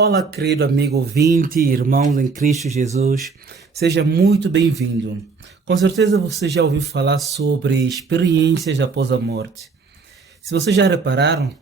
Olá, querido amigo ouvinte, irmãos em Cristo Jesus, seja muito bem-vindo. Com certeza você já ouviu falar sobre experiências após a morte. Se vocês já repararam,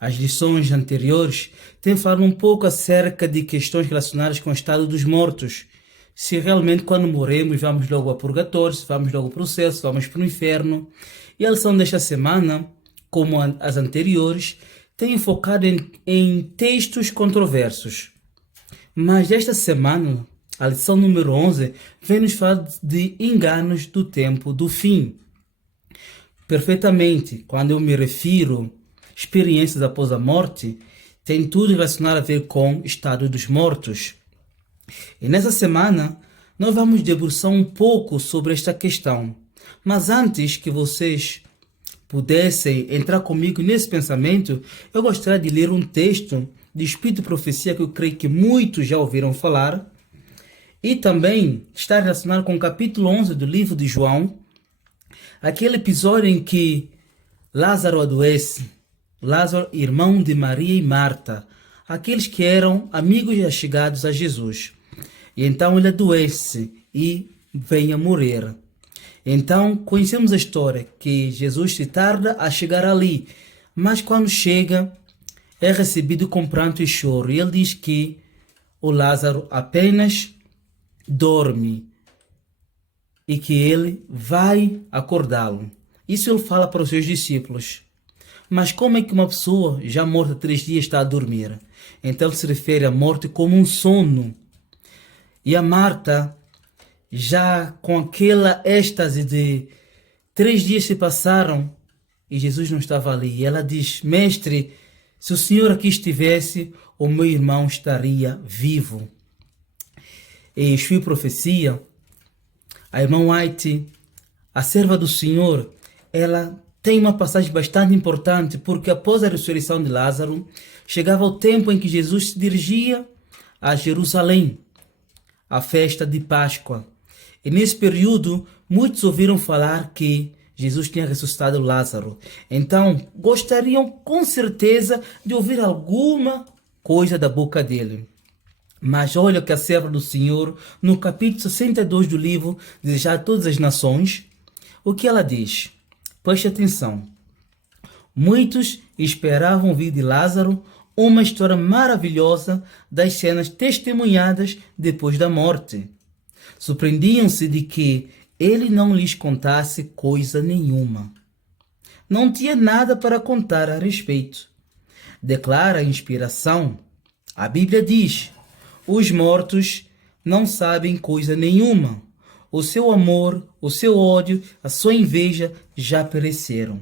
as lições anteriores têm falado um pouco acerca de questões relacionadas com o estado dos mortos. Se realmente quando morremos vamos logo ao purgatório, se vamos logo para o céu, se vamos para o inferno. E a lição desta semana, como as anteriores, tem focado em textos controversos. Mas esta semana, a lição número 11, vem nos falar de enganos do tempo do fim. Perfeitamente, quando eu me refiro a experiências após a morte, tem tudo relacionado a ver com o estado dos mortos. E nessa semana, nós vamos debruçar um pouco sobre esta questão. Mas antes que vocês pudessem entrar comigo nesse pensamento, eu gostaria de ler um texto de Espírito e Profecia que eu creio que muitos já ouviram falar, e também está relacionado com o capítulo 11 do livro de João, aquele episódio em que Lázaro adoece, Lázaro, irmão de Maria e Marta, aqueles que eram amigos e chegados a Jesus. E então ele adoece e vem a morrer. Então, conhecemos a história, que Jesus se tarda a chegar ali, mas quando chega, é recebido com pranto e choro. E ele diz que o Lázaro apenas dorme e que ele vai acordá-lo. Isso ele fala para os seus discípulos. Mas como é que uma pessoa já morta 3 dias está a dormir? Então ele se refere à morte como um sono. E a Marta, já com aquela êxtase de 3 dias se passaram e Jesus não estava ali. E ela diz: Mestre, se o Senhor aqui estivesse, o meu irmão estaria vivo. Em Espírito e Profecia, a irmã White, a serva do Senhor, ela tem uma passagem bastante importante, porque após a ressurreição de Lázaro, chegava o tempo em que Jesus se dirigia a Jerusalém, a festa de Páscoa. E nesse período, muitos ouviram falar que Jesus tinha ressuscitado Lázaro. Então, gostariam com certeza de ouvir alguma coisa da boca dele. Mas olha que a serva do Senhor, no capítulo 62 do livro Desejar a Todas as Nações, o que ela diz? Preste atenção. Muitos esperavam ouvir de Lázaro uma história maravilhosa das cenas testemunhadas depois da morte. Surpreendiam-se de que ele não lhes contasse coisa nenhuma. Não tinha nada para contar a respeito. Declara a inspiração. A Bíblia diz: os mortos não sabem coisa nenhuma. O seu amor, o seu ódio, a sua inveja já pereceram.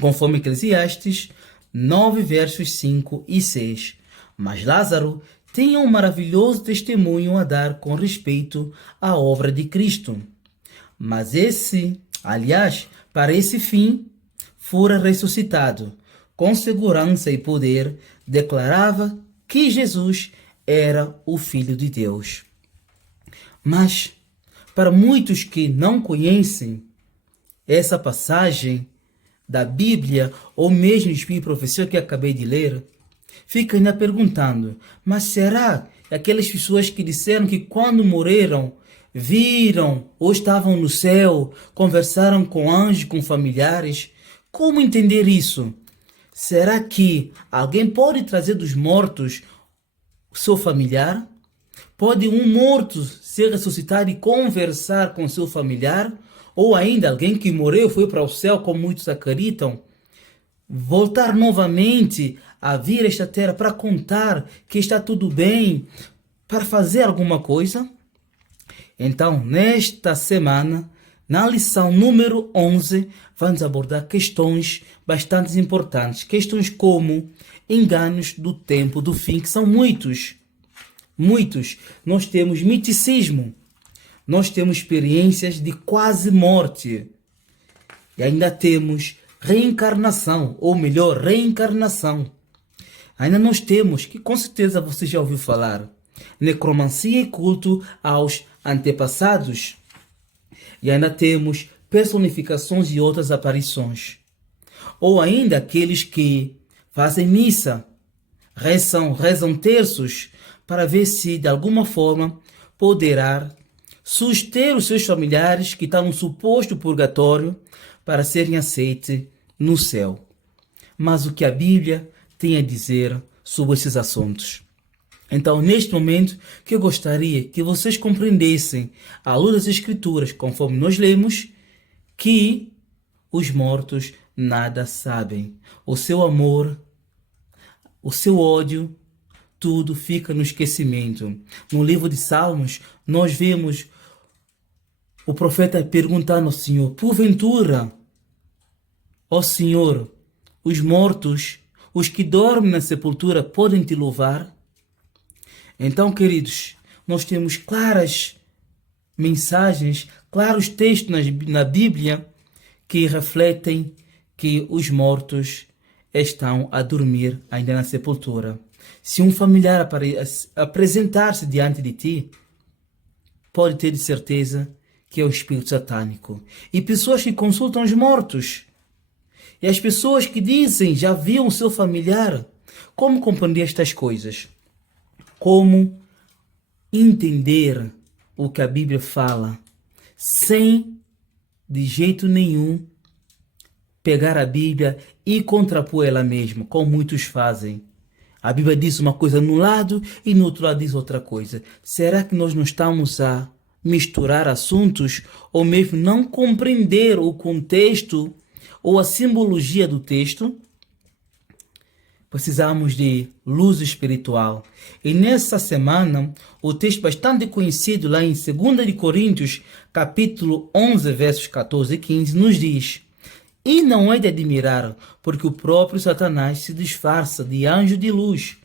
Conforme Eclesiastes 9, versos 5 e 6. Mas Lázaro tinha um maravilhoso testemunho a dar com respeito à obra de Cristo. Mas para esse fim, fora ressuscitado. Com segurança e poder, declarava que Jesus era o Filho de Deus. Mas, para muitos que não conhecem essa passagem da Bíblia, ou mesmo Espírito e Profecia que acabei de ler, fica ainda perguntando: mas será que aquelas pessoas que disseram que quando morreram, viram ou estavam no céu, conversaram com anjos, com familiares? Como entender isso? Será que alguém pode trazer dos mortos o seu familiar? Pode um morto ser ressuscitado e conversar com seu familiar? Ou ainda alguém que morreu foi para o céu, como muitos acreditam, voltar novamente a vir a esta terra para contar que está tudo bem, para fazer alguma coisa? Então, nesta semana, na lição número 11, vamos abordar questões bastante importantes. Questões como enganos do tempo do fim, que são muitos. Muitos. Nós temos miticismo. Nós temos experiências de quase morte. E ainda temos reencarnação, ou melhor, reencarnação. Ainda nós temos, que com certeza você já ouviu falar, necromancia e culto aos antepassados. E ainda temos personificações e outras aparições. Ou ainda aqueles que fazem missa, rezam terços para ver se de alguma forma poderá suster os seus familiares que estão no suposto purgatório para serem aceitos no céu. Mas o que a Bíblia tem a dizer sobre esses assuntos? Então, neste momento, que eu gostaria que vocês compreendessem, à luz das Escrituras, conforme nós lemos, que os mortos nada sabem. O seu amor, o seu ódio, tudo fica no esquecimento. No livro de Salmos, nós vemos o profeta perguntando ao Senhor: porventura, ó Senhor, os mortos, os que dormem na sepultura, podem te louvar? Então, queridos, nós temos claras mensagens, claros textos na Bíblia que refletem que os mortos estão a dormir ainda na sepultura. Se um familiar apresentar-se diante de ti, pode ter de certeza que é o espírito satânico. E pessoas que consultam os mortos, e as pessoas que dizem já viam o seu familiar, como compreender estas coisas? Como entender o que a Bíblia fala, sem de jeito nenhum pegar a Bíblia e contrapor ela mesma, como muitos fazem. A Bíblia diz uma coisa num lado e no outro lado diz outra coisa. Será que nós não estamos a misturar assuntos ou mesmo não compreender o contexto ou a simbologia do texto? Precisamos de luz espiritual. E nessa semana, o texto bastante conhecido lá em 2 de Coríntios, capítulo 11, versos 14 e 15, nos diz: e não é de admirar, porque o próprio Satanás se disfarça de anjo de luz.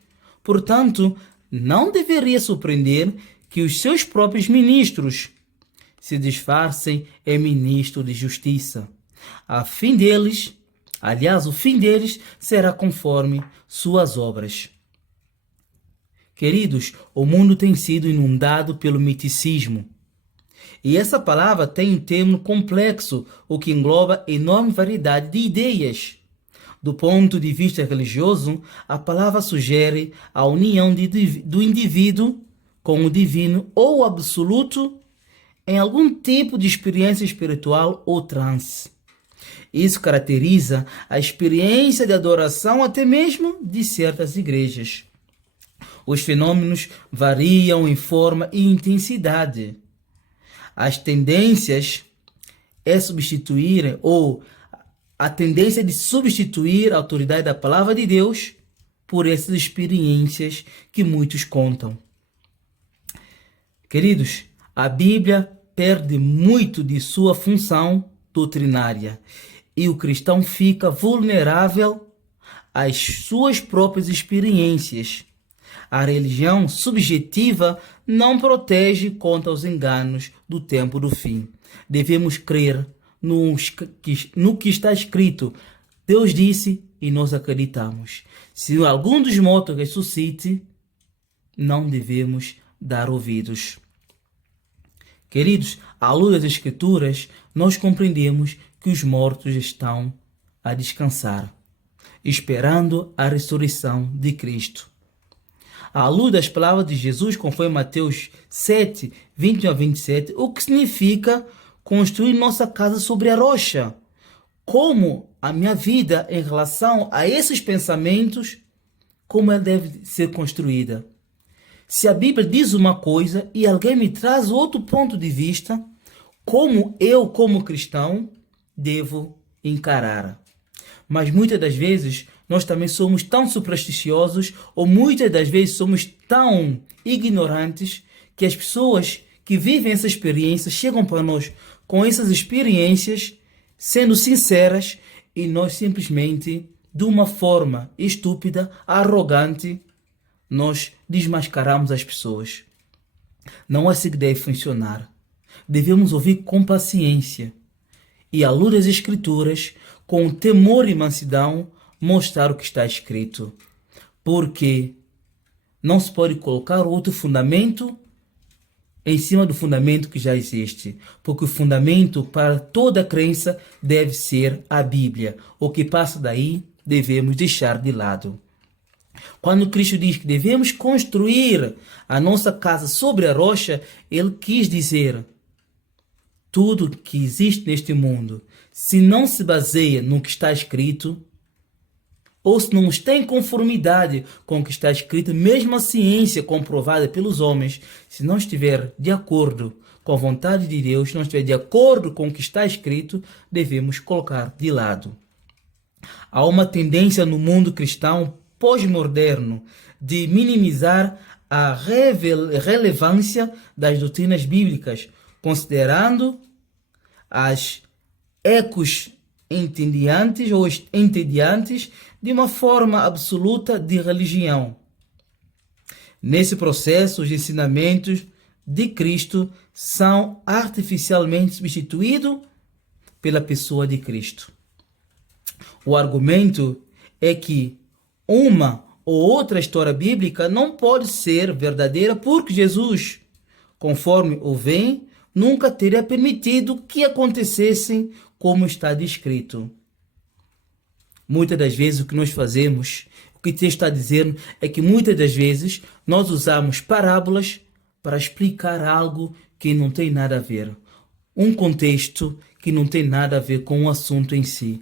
Portanto, não deveria surpreender que os seus próprios ministros se disfarcem em ministro de justiça. O fim deles será conforme suas obras. Queridos, o mundo tem sido inundado pelo miticismo. E essa palavra tem um termo complexo, o que engloba enorme variedade de ideias. Do ponto de vista religioso, a palavra sugere a união do indivíduo com o divino ou o absoluto em algum tipo de experiência espiritual ou transe. Isso caracteriza a experiência de adoração até mesmo de certas igrejas. Os fenômenos variam em forma e intensidade. As tendências a tendência de substituir a autoridade da palavra de Deus por essas experiências que muitos contam. Queridos, a Bíblia perde muito de sua função doutrinária e o cristão fica vulnerável às suas próprias experiências. A religião subjetiva não protege contra os enganos do tempo do fim. Devemos crer no que está escrito. Deus disse e nós acreditamos. Se algum dos mortos ressuscite, não devemos dar ouvidos. Queridos, à luz das Escrituras, nós compreendemos que os mortos estão a descansar, esperando a ressurreição de Cristo. À luz das palavras de Jesus, conforme Mateus 7, 21 a 27, o que significa construir nossa casa sobre a rocha? Como a minha vida em relação a esses pensamentos, como ela deve ser construída? Se a Bíblia diz uma coisa e alguém me traz outro ponto de vista, como eu, como cristão, devo encarar? Mas muitas das vezes nós também somos tão supersticiosos ou muitas das vezes somos tão ignorantes que as pessoas que vivem essa experiência chegam para nós com essas experiências sendo sinceras e nós simplesmente, de uma forma estúpida, arrogante, nós desmascaramos as pessoas. Não é assim que deve funcionar. Devemos ouvir com paciência e, à luz das Escrituras, com temor e mansidão, mostrar o que está escrito. Porque não se pode colocar outro fundamento em cima do fundamento que já existe. Porque o fundamento para toda crença deve ser a Bíblia. O que passa daí, devemos deixar de lado. Quando Cristo diz que devemos construir a nossa casa sobre a rocha, ele quis dizer: tudo que existe neste mundo, se não se baseia no que está escrito, ou se não está em conformidade com o que está escrito, mesmo a ciência comprovada pelos homens, se não estiver de acordo com a vontade de Deus, se não estiver de acordo com o que está escrito, devemos colocar de lado. Há uma tendência no mundo cristão pós-moderno de minimizar a relevância das doutrinas bíblicas, considerando as ecos entediantes ou entediantes de uma forma absoluta de religião. Nesse processo, os ensinamentos de Cristo são artificialmente substituídos pela pessoa de Cristo. O argumento é que uma ou outra história bíblica não pode ser verdadeira porque Jesus, conforme o vem, nunca teria permitido que acontecessem como está descrito. Muitas das vezes o que nós fazemos, o que o texto está dizendo, é que muitas das vezes nós usamos parábolas para explicar algo que não tem nada a ver. Um contexto que não tem nada a ver com o assunto em si.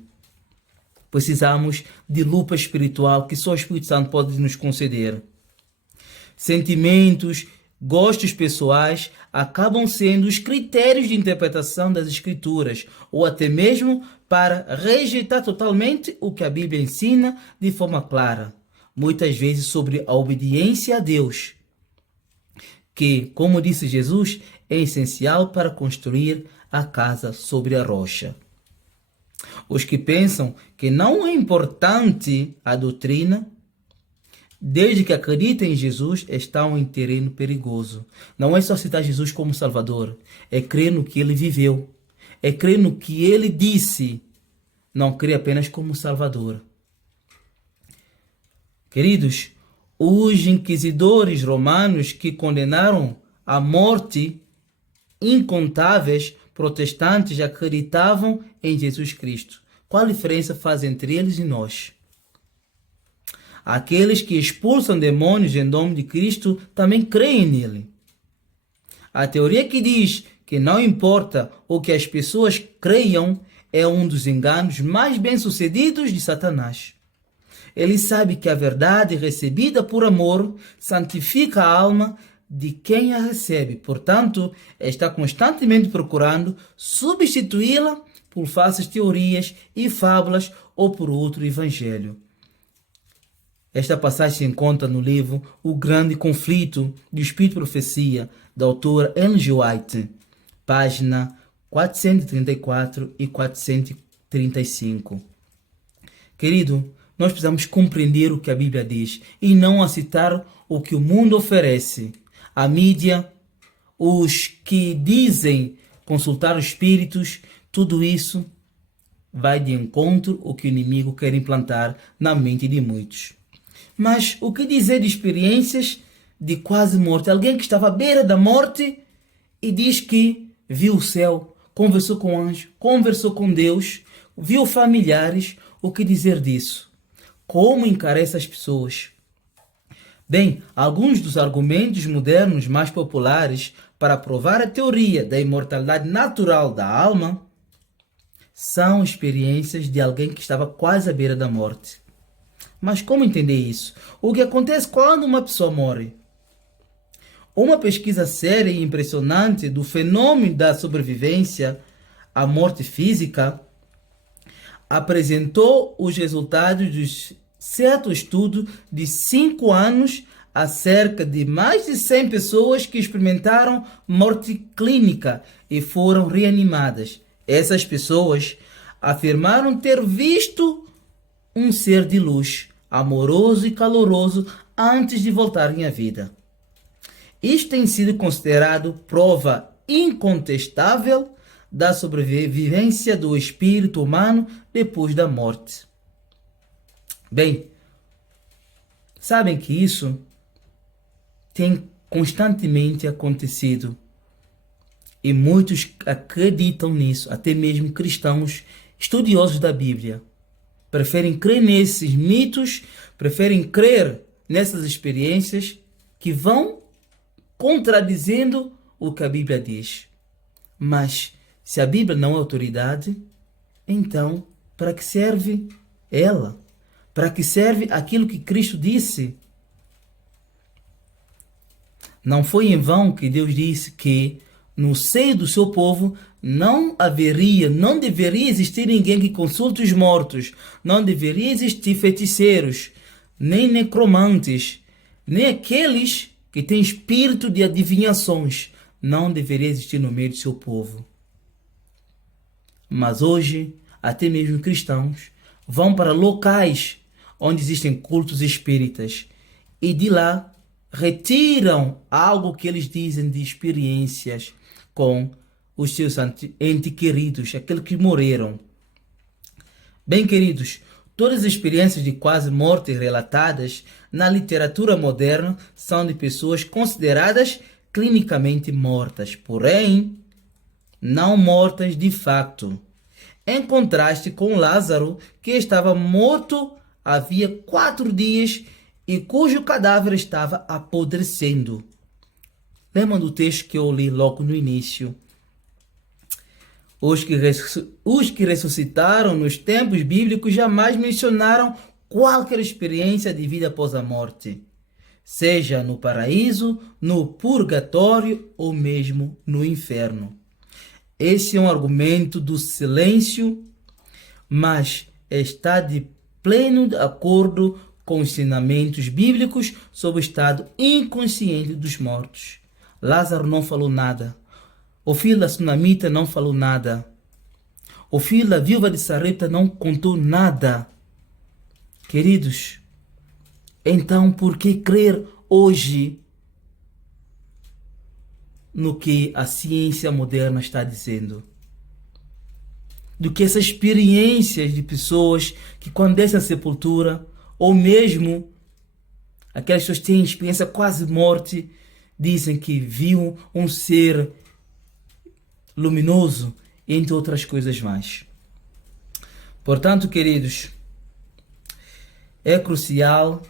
Precisamos de lupa espiritual que só o Espírito Santo pode nos conceder. Sentimentos, gostos pessoais acabam sendo os critérios de interpretação das Escrituras, ou até mesmo para rejeitar totalmente o que a Bíblia ensina de forma clara, muitas vezes sobre a obediência a Deus, que, como disse Jesus, é essencial para construir a casa sobre a rocha. Os que pensam que não é importante a doutrina, desde que acreditem em Jesus, estão em terreno perigoso. Não é só citar Jesus como Salvador, é crer no que ele viveu, é crer no que ele disse, não crer apenas como Salvador. Queridos, os inquisidores romanos que condenaram à morte incontáveis protestantes acreditavam em Jesus Cristo. Qual a diferença faz entre eles e nós? Aqueles que expulsam demônios em nome de Cristo também creem nele. A teoria que diz que não importa o que as pessoas creiam é um dos enganos mais bem-sucedidos de Satanás. Ele sabe que a verdade recebida por amor santifica a alma de quem a recebe. Portanto, está constantemente procurando substituí-la por falsas teorias e fábulas ou por outro evangelho. Esta passagem se encontra no livro O Grande Conflito do Espírito e Profecia, da autora Ellen G. White, página 434 e 435. Querido, nós precisamos compreender o que a Bíblia diz e não aceitar o que o mundo oferece. A mídia, os que dizem consultar os espíritos, tudo isso vai de encontro ao que o inimigo quer implantar na mente de muitos. Mas o que dizer de experiências de quase morte? Alguém que estava à beira da morte e diz que viu o céu, conversou com anjos, conversou com Deus, viu familiares. O que dizer disso? Como encarar essas pessoas? Bem, alguns dos argumentos modernos mais populares para provar a teoria da imortalidade natural da alma são experiências de alguém que estava quase à beira da morte. Mas como entender isso? O que acontece quando uma pessoa morre? Uma pesquisa séria e impressionante do fenômeno da sobrevivência à morte física apresentou os resultados de certo estudo de 5 anos acerca de mais de 100 pessoas que experimentaram morte clínica e foram reanimadas. Essas pessoas afirmaram ter visto um ser de luz, amoroso e caloroso, antes de voltarem à vida. Isto tem sido considerado prova incontestável da sobrevivência do espírito humano depois da morte. Bem, sabem que isso tem constantemente acontecido e muitos acreditam nisso, até mesmo cristãos estudiosos da Bíblia. preferem crer nesses mitos, preferem crer nessas experiências que vão contradizendo o que a Bíblia diz. Mas se a Bíblia não é autoridade, então para que serve ela? Para que serve aquilo que Cristo disse? Não foi em vão que Deus disse que no seio do seu povo não deveria existir ninguém que consulte os mortos, não deveria existir feiticeiros, nem necromantes, nem aqueles que têm espírito de adivinhações, não deveria existir no meio do seu povo. Mas hoje, até mesmo cristãos vão para locais onde existem cultos espíritas e de lá retiram algo que eles dizem de experiências com os seus entes queridos, aqueles que morreram. Bem, queridos, todas as experiências de quase morte relatadas na literatura moderna são de pessoas consideradas clinicamente mortas, porém não mortas de fato. Em contraste com Lázaro, que estava morto havia 4 dias e cujo cadáver estava apodrecendo. Lembram do texto que eu li logo no início? Os que ressuscitaram nos tempos bíblicos jamais mencionaram qualquer experiência de vida após a morte, seja no paraíso, no purgatório ou mesmo no inferno. Esse é um argumento do silêncio, mas está de pleno acordo com os ensinamentos bíblicos sobre o estado inconsciente dos mortos. Lázaro não falou nada. O filho da sunamita não falou nada. O filho da viúva de Sarepta não contou nada. Queridos, então por que crer hoje no que a ciência moderna está dizendo? Do que essas experiências de pessoas que quando descem à sepultura, ou mesmo aquelas pessoas que têm experiência quase morte, dizem que viam um ser luminoso, entre outras coisas mais. Portanto, queridos, é crucial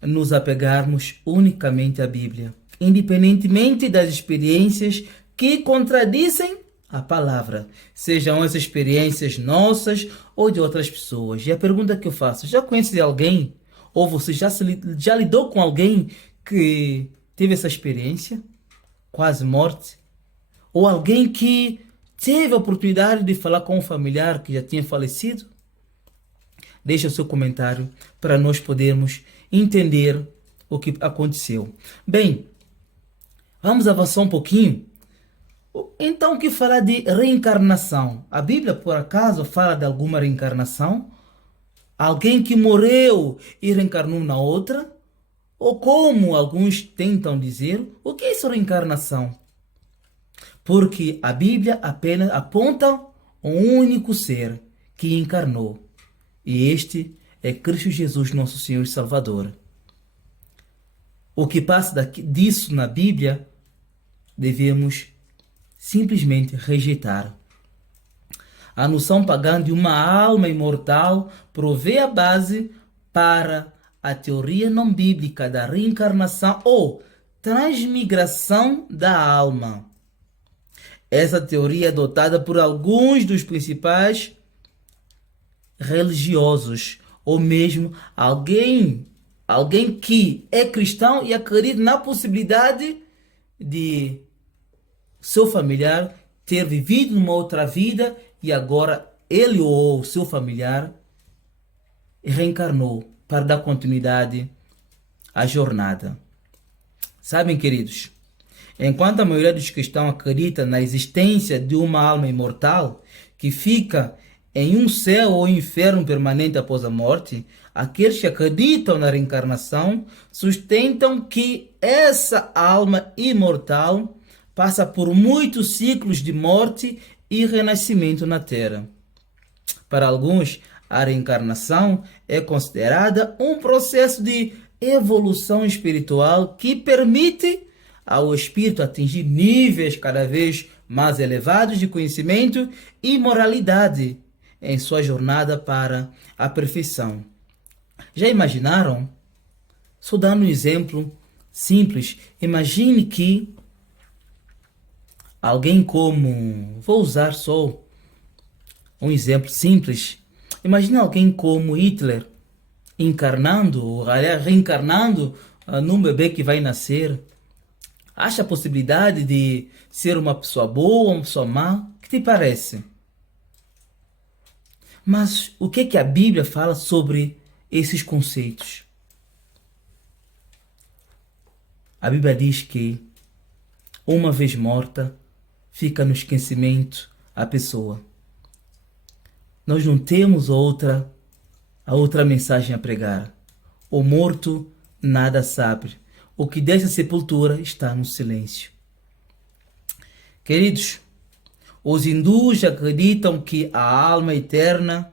nos apegarmos unicamente à Bíblia, independentemente das experiências que contradizem a palavra, sejam as experiências nossas ou de outras pessoas. E a pergunta que eu faço, já conhece alguém, ou você já lidou com alguém que teve essa experiência, quase morte, ou alguém que teve a oportunidade de falar com um familiar que já tinha falecido? Deixe o seu comentário para nós podermos entender o que aconteceu. Bem, vamos avançar um pouquinho. Então, o que falar de reencarnação? A Bíblia, por acaso, fala de alguma reencarnação? Alguém que morreu e reencarnou na outra? Ou como alguns tentam dizer, o que é isso, reencarnação? Porque a Bíblia apenas aponta um único ser que encarnou. E este é Cristo Jesus, nosso Senhor e Salvador. O que passa disso na Bíblia, devemos simplesmente rejeitar. A noção pagã de uma alma imortal provê a base para a teoria não bíblica da reencarnação ou transmigração da alma. Essa teoria é adotada por alguns dos principais religiosos, ou mesmo alguém que é cristão e acredita na possibilidade de seu familiar ter vivido numa outra vida e agora ele ou seu familiar reencarnou para dar continuidade à jornada. Sabem, queridos, enquanto a maioria dos cristãos acredita na existência de uma alma imortal que fica em um céu ou inferno permanente após a morte, aqueles que acreditam na reencarnação sustentam que essa alma imortal passa por muitos ciclos de morte e renascimento na Terra. Para alguns, a reencarnação é considerada um processo de evolução espiritual que permite ao espírito atingir níveis cada vez mais elevados de conhecimento e moralidade, em sua jornada para a perfeição. Já imaginaram? Só dando um exemplo simples. Imagine que alguém como... Vou usar só um exemplo simples. Imagine alguém como Hitler encarnando, ou aliás, reencarnando num bebê que vai nascer. Acha a possibilidade de ser uma pessoa boa, uma pessoa má? O que te parece? Mas o que a Bíblia fala sobre esses conceitos? A Bíblia diz que, uma vez morta, fica no esquecimento a pessoa. Nós não temos a outra mensagem a pregar. O morto nada sabe. O que desce a sepultura está no silêncio. Queridos, os hindus acreditam que a alma eterna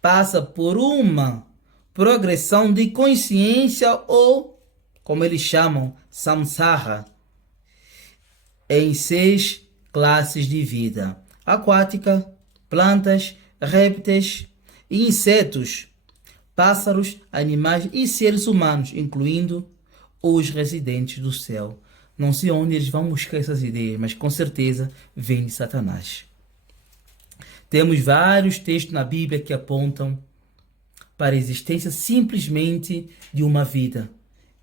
passa por uma progressão de consciência ou, como eles chamam, samsara, em 6 classes de vida: aquática, plantas, répteis e insetos, pássaros, animais e seres humanos, incluindo os residentes do céu. Não sei onde eles vão buscar essas ideias, mas com certeza vem de Satanás. Temos vários textos na Bíblia que apontam para a existência simplesmente de uma vida.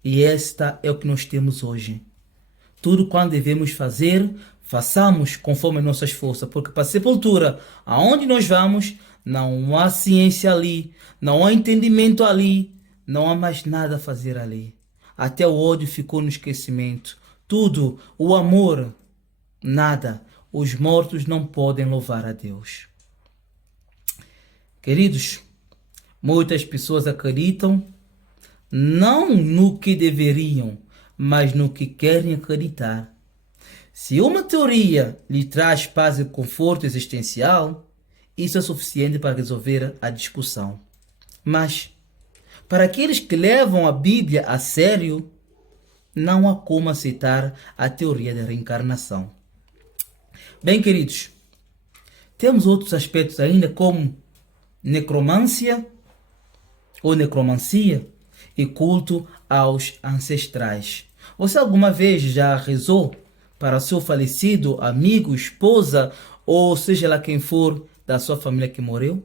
E esta é o que nós temos hoje. Tudo quanto devemos fazer, façamos conforme nossas forças, porque para a sepultura, aonde nós vamos, não há ciência ali, não há entendimento ali, não há mais nada a fazer ali. Até o ódio ficou no esquecimento. Tudo, o amor, nada. Os mortos não podem louvar a Deus. Queridos, muitas pessoas acreditam não no que deveriam, mas no que querem acreditar. Se uma teoria lhe traz paz e conforto existencial, isso é suficiente para resolver a discussão. Mas, para aqueles que levam a Bíblia a sério, não há como aceitar a teoria da reencarnação. Bem, queridos, temos outros aspectos ainda, como necromância ou necromancia e culto aos ancestrais. Você alguma vez já rezou para seu falecido amigo, esposa, ou seja lá quem for da sua família que morreu,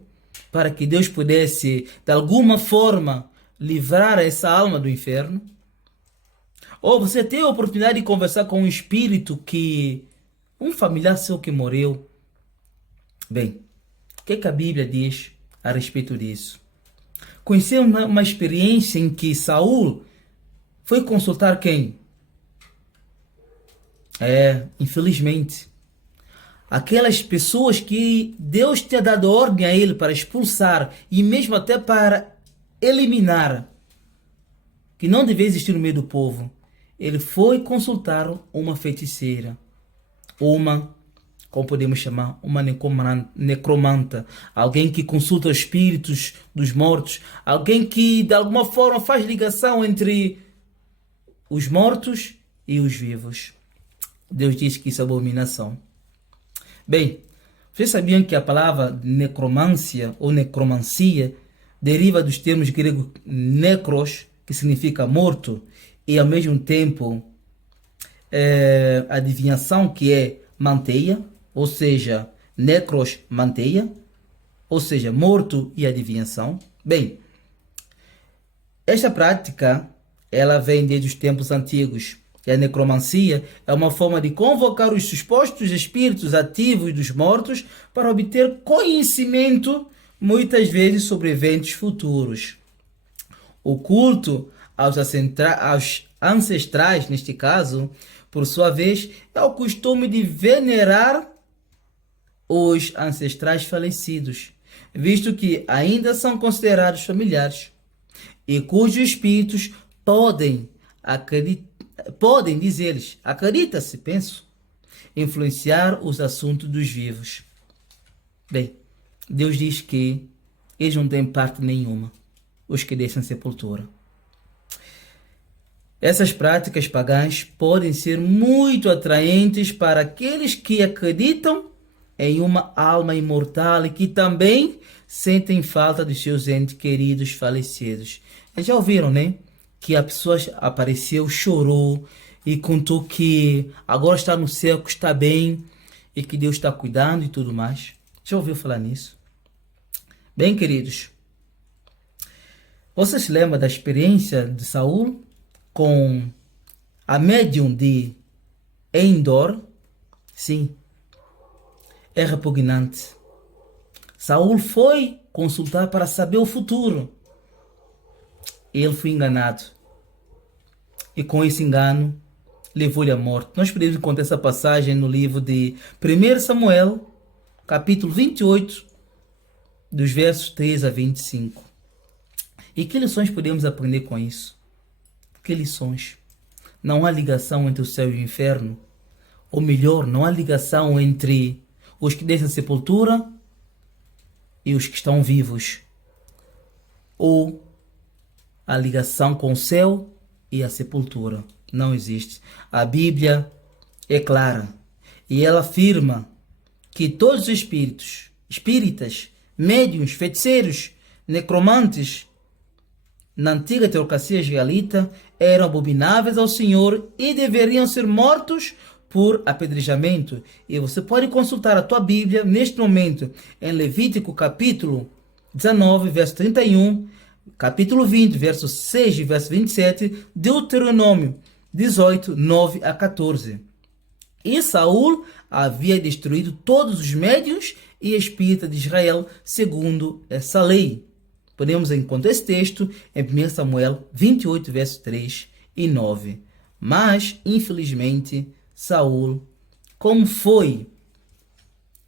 para que Deus pudesse, de alguma forma, livrar essa alma do inferno? Ou você tem a oportunidade de conversar com um espírito um familiar seu que morreu? Bem, o que a Bíblia diz a respeito disso? Conheci uma experiência em que Saul foi consultar quem? Infelizmente, aquelas pessoas que Deus tinha dado ordem a ele para expulsar e mesmo até para eliminar, que não devia existir no meio do povo. Ele foi consultar uma feiticeira, como podemos chamar, uma necromanta, alguém que consulta os espíritos dos mortos, alguém que de alguma forma faz ligação entre os mortos e os vivos. Deus diz que isso é abominação. Bem, vocês sabiam que a palavra necromância ou necromancia deriva dos termos gregos necros, que significa morto, e ao mesmo tempo adivinhação, que é manteia, ou seja, necros, manteia, ou seja, morto e adivinhação. Bem, esta prática ela vem desde os tempos antigos. E a necromancia é uma forma de convocar os supostos espíritos ativos dos mortos para obter conhecimento, muitas vezes sobre eventos futuros. O culto aos ancestrais, neste caso, por sua vez, é o costume de venerar os ancestrais falecidos, visto que ainda são considerados familiares, e cujos espíritos podem, diz eles, acredita-se, penso, influenciar os assuntos dos vivos. Bem, Deus diz que eles não têm parte nenhuma, os que deixam a sepultura. Essas práticas pagãs podem ser muito atraentes para aqueles que acreditam em uma alma imortal e que também sentem falta dos seus entes queridos falecidos. E já ouviram, né? Que a pessoa apareceu, chorou e contou que agora está no céu, que está bem e que Deus está cuidando e tudo mais. Já ouviu falar nisso? Bem, queridos, você se lembra da experiência de Saul com a médium de Endor? Sim, é repugnante. Saul foi consultar para saber o futuro. Ele foi enganado. E com esse engano, levou-lhe à morte. Nós podemos encontrar essa passagem no livro de 1 Samuel, capítulo 28, dos versos 3 a 25. E que lições podemos aprender com isso? Que lições? Não há ligação entre o céu e o inferno. Ou melhor, não há ligação entre os que descem a sepultura e os que estão vivos. Ou a ligação com o céu e a sepultura. Não existe. A Bíblia é clara. E ela afirma que todos os espíritas, médiuns, feiticeiros, necromantes, na antiga teocracia israelita, eram abomináveis ao Senhor e deveriam ser mortos por apedrejamento. E você pode consultar a tua Bíblia neste momento em Levítico capítulo 19, verso 31, capítulo 20, verso 6 e verso 27, Deuteronômio 18, 9 a 14. E Saul havia destruído todos os médiuns e espíritas de Israel segundo essa lei. Podemos encontrar esse texto em 1 Samuel 28, versos 3 e 9. Mas, infelizmente, Saul, como foi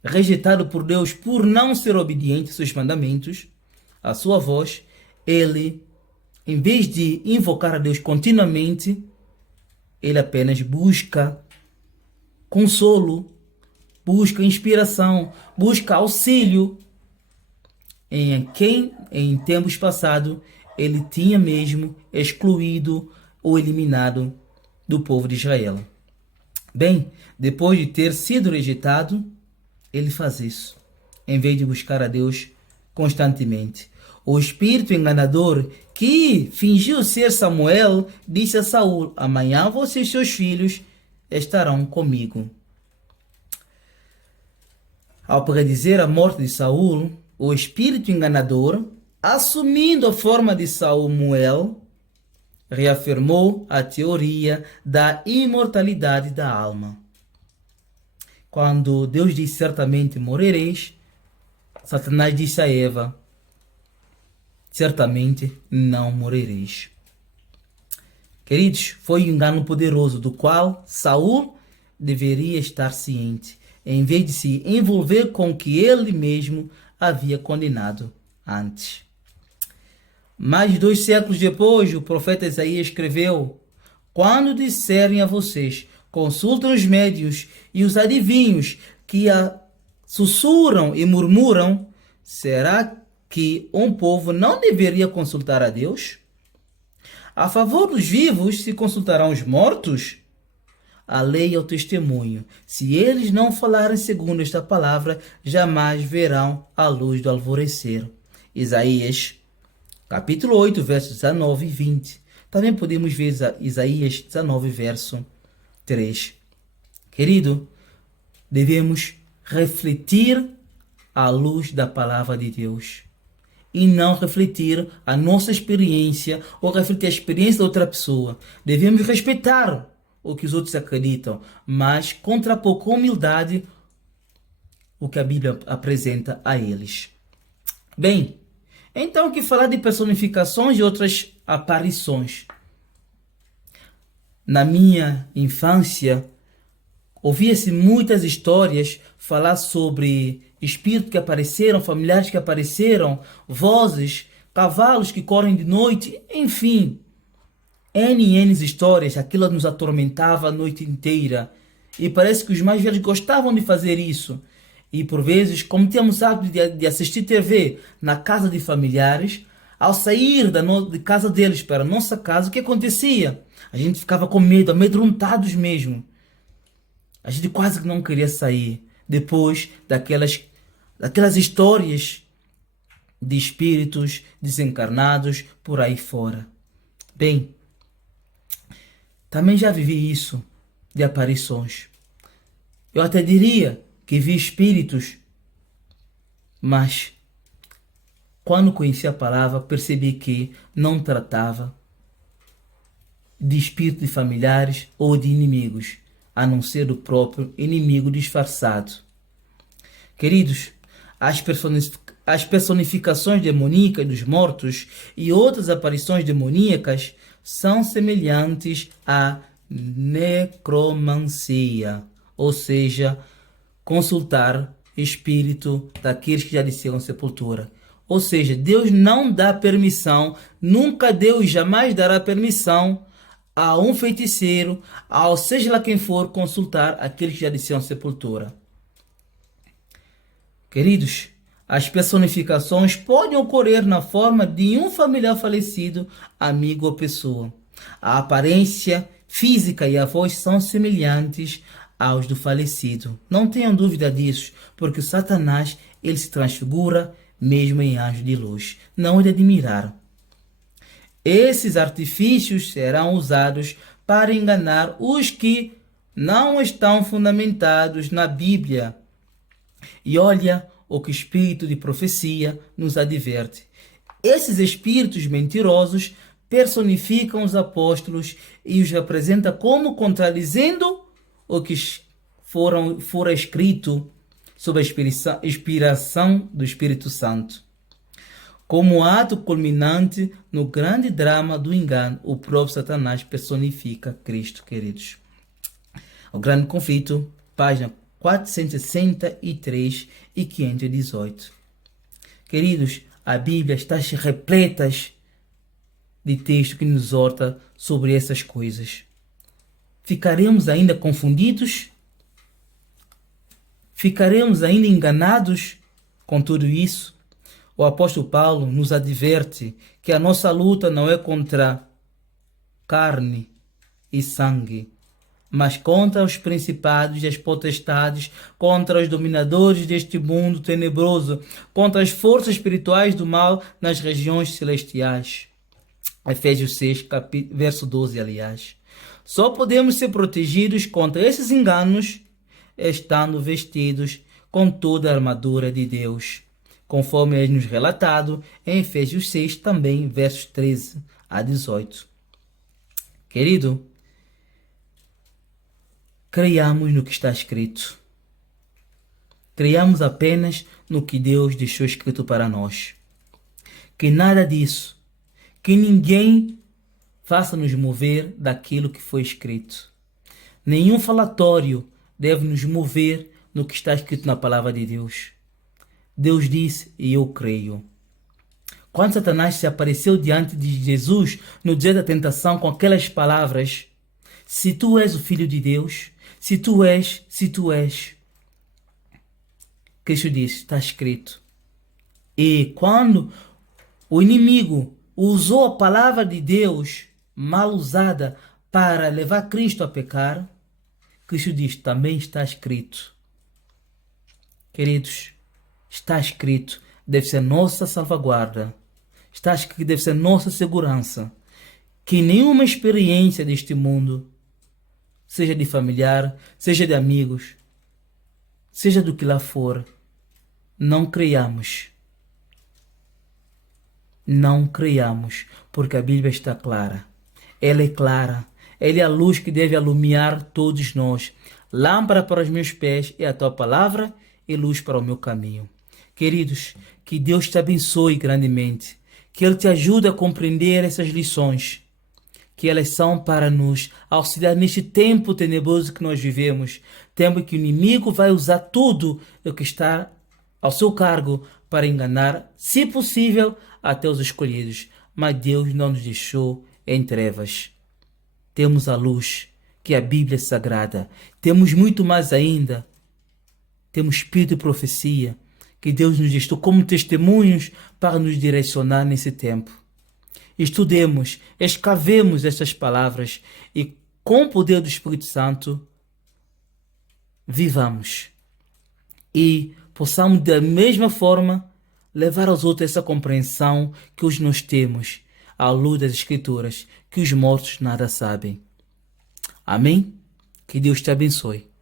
rejeitado por Deus por não ser obediente aos seus mandamentos, a sua voz, ele, em vez de invocar a Deus continuamente, ele apenas busca consolo, busca inspiração, busca auxílio em quem, em tempos passados, ele tinha mesmo excluído ou eliminado do povo de Israel. Bem, depois de ter sido rejeitado, ele faz isso, em vez de buscar a Deus constantemente. O espírito enganador que fingiu ser Samuel disse a Saul: amanhã você e seus filhos estarão comigo. Ao predizer a morte de Saul, o espírito enganador, assumindo a forma de Samuel, reafirmou a teoria da imortalidade da alma. Quando Deus diz certamente morrereis, Satanás disse a Eva: certamente não morrereis. Queridos, foi um engano poderoso do qual Saul deveria estar ciente, em vez de se envolver com o que ele mesmo havia condenado antes. Mais de 2 séculos depois, o profeta Isaías escreveu: quando disserem a vocês, consultem os médiuns e os adivinhos que sussurram e murmuram, será que um povo não deveria consultar a Deus? A favor dos vivos se consultarão os mortos? A lei é o testemunho. Se eles não falarem segundo esta palavra, jamais verão a luz do alvorecer. Isaías, capítulo 8, versos 19 e 20. Também podemos ver Isaías 19, verso 3. Querido, devemos refletir à luz da palavra de Deus e não refletir a nossa experiência ou refletir a experiência de outra pessoa. Devemos respeitar o que os outros acreditam, mas contrapor com humildade o que a Bíblia apresenta a eles. Bem, então que falar de personificações e outras aparições? Na minha infância, ouvia-se muitas histórias falar sobre espíritos que apareceram, familiares que apareceram, vozes, cavalos que correm de noite, enfim. N histórias, aquilo nos atormentava a noite inteira. E parece que os mais velhos gostavam de fazer isso. E por vezes, como tínhamos hábito de assistir TV na casa de familiares, ao sair de casa deles para a nossa casa, o que acontecia? A gente ficava com medo, amedrontados mesmo. A gente quase que não queria sair. depois daquelas histórias de espíritos desencarnados por aí fora. Bem, também já vivi isso de aparições. Eu até diria que vi espíritos, mas quando conheci a palavra, percebi que não tratava de espíritos de familiares ou de inimigos, a não ser do próprio inimigo disfarçado. Queridos, as personificações demoníacas dos mortos e outras aparições demoníacas são semelhantes à necromancia, ou seja, consultar espírito daqueles que já desceram à sepultura. Ou seja, Deus não dá permissão, nunca deu e jamais dará permissão a um feiticeiro, ao seja lá quem for, consultar aqueles que já desceram à sepultura. Queridos, as personificações podem ocorrer na forma de um familiar falecido, amigo ou pessoa. A aparência física e a voz são semelhantes aos do falecido. Não tenham dúvida disso, porque o Satanás ele se transfigura mesmo em anjo de luz. Não é de admirar. Esses artifícios serão usados para enganar os que não estão fundamentados na Bíblia. E olha o que o espírito de profecia nos adverte. Esses espíritos mentirosos personificam os apóstolos e os representam como contradizendo o que fora escrito sob a inspiração do Espírito Santo. Como ato culminante no grande drama do engano, o próprio Satanás personifica Cristo, queridos. O Grande Conflito, página 463 e 518. Queridos, a Bíblia está repleta de texto que nos exorta sobre essas coisas. Ficaremos ainda confundidos? Ficaremos ainda enganados com tudo isso? O apóstolo Paulo nos adverte que a nossa luta não é contra carne e sangue, mas contra os principados e as potestades, contra os dominadores deste mundo tenebroso, contra as forças espirituais do mal nas regiões celestiais. Efésios 6, verso 12, aliás. Só podemos ser protegidos contra esses enganos estando vestidos com toda a armadura de Deus, conforme é nos relatado em Efésios 6, também versos 13 a 18. Querido, creiamos no que está escrito. Creiamos apenas no que Deus deixou escrito para nós. Que nada disso, que ninguém faça nos mover daquilo que foi escrito. Nenhum falatório deve nos mover no que está escrito na palavra de Deus. Deus disse e eu creio. Quando Satanás se apareceu diante de Jesus no dia da tentação com aquelas palavras: se tu és o Filho de Deus, se tu és, Cristo disse, está escrito. E quando o inimigo usou a palavra de Deus mal usada para levar Cristo a pecar, Cristo diz, também está escrito. Queridos, está escrito, deve ser nossa salvaguarda. Está escrito, deve ser nossa segurança. Que nenhuma experiência deste mundo, seja de familiar, seja de amigos, seja do que lá for, não creiamos. Não creiamos, porque a Bíblia está clara. Ela é clara. Ela é a luz que deve alumiar todos nós. Lâmpada para os meus pés é a tua palavra e luz para o meu caminho. Queridos, que Deus te abençoe grandemente. Que Ele te ajude a compreender essas lições. Que elas são para nos auxiliar neste tempo tenebroso que nós vivemos. Tempo que o inimigo vai usar tudo o que está ao seu cargo para enganar, se possível, até os escolhidos. Mas Deus não nos deixou em trevas. Temos a luz, que é a Bíblia Sagrada. Temos muito mais ainda. Temos espírito de profecia, que Deus nos deixou como testemunhos para nos direcionar nesse tempo. Estudemos, escavemos estas palavras e, com o poder do Espírito Santo, vivamos. e possamos da mesma forma levar aos outros essa compreensão que hoje nós temos à luz das Escrituras, que os mortos nada sabem. Amém? Que Deus te abençoe.